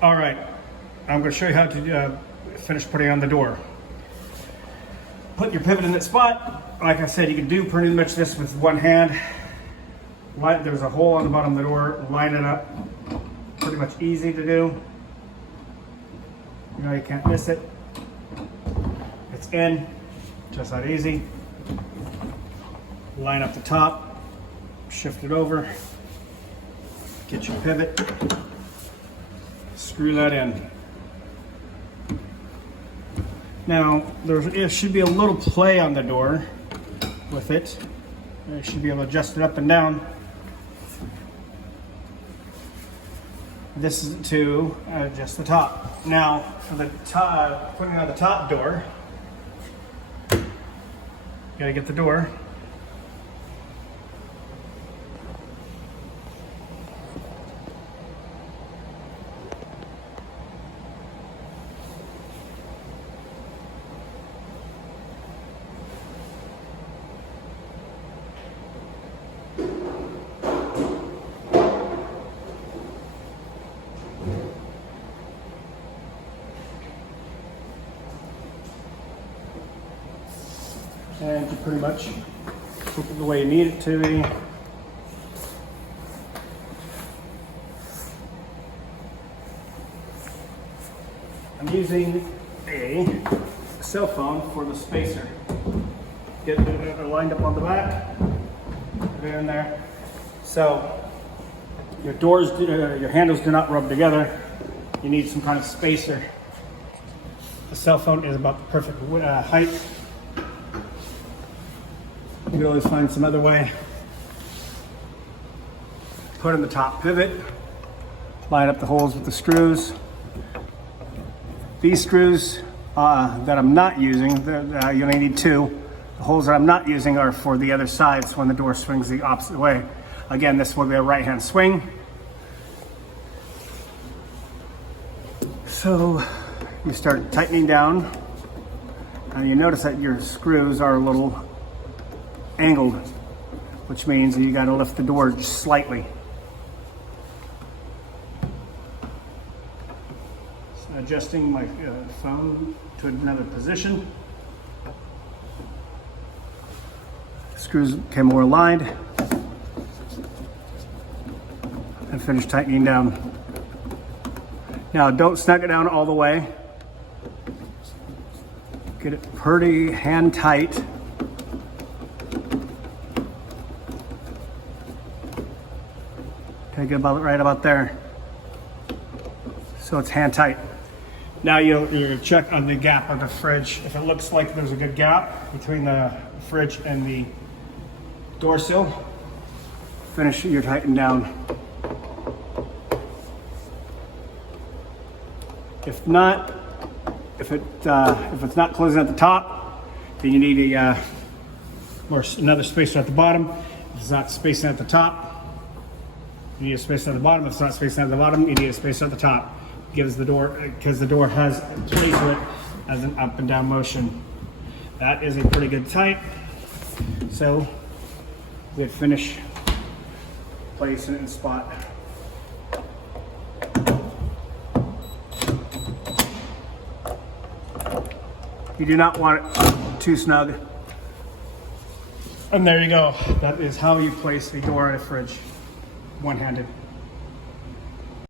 All right, I'm going to show you how to finish putting on the door. Put your pivot in that spot. Like I said, you can do pretty much this with one hand. There's a hole on the bottom of the door. Line it up. Pretty much easy to do. You know you can't miss it. It's in. Just that easy. Line up the top. Shift it over. Get your pivot. Screw that in. Now, there should be a little play on the door with it. You should be able to adjust it up and down. This is to adjust the top. Now, for the top, putting on the top door, you gotta get the door. And you pretty much put it the way you need it to be. I'm using a cell phone for the spacer. Get it lined up on the back, put it in there. So your doors, your handles do not rub together. You need some kind of spacer. The cell phone is about the perfect height. You can always find some other way. Put in the top pivot, line up the holes with the screws. These screws that I'm not using, you only need two. The holes that I'm not using are for the other sides when the door swings the opposite way. Again, this will be a right-hand swing. So you start tightening down, and you notice that your screws are a little angled, which means you got to lift the door just slightly. So adjusting my phone to another position. Screws became more aligned, and finish tightening down. Now don't snug it down all the way. Get it pretty hand tight. Take it right about there. So it's hand tight. Now you'll check on the gap of the fridge. If it looks like there's a good gap between the fridge and the door sill, finish your tighten down. If not, if it's not closing at the top, then you need another spacer at the bottom. If it's not spacing at the top, you need a spacer at the bottom. If it's not spacing at the bottom, you need a spacer at the top. Gives the door, because the door has play to it as an up and down motion. That is a pretty good tight. So we finish placing it in the spot. You do not want it too snug. And there you go. That is how you place a door in a fridge, one-handed.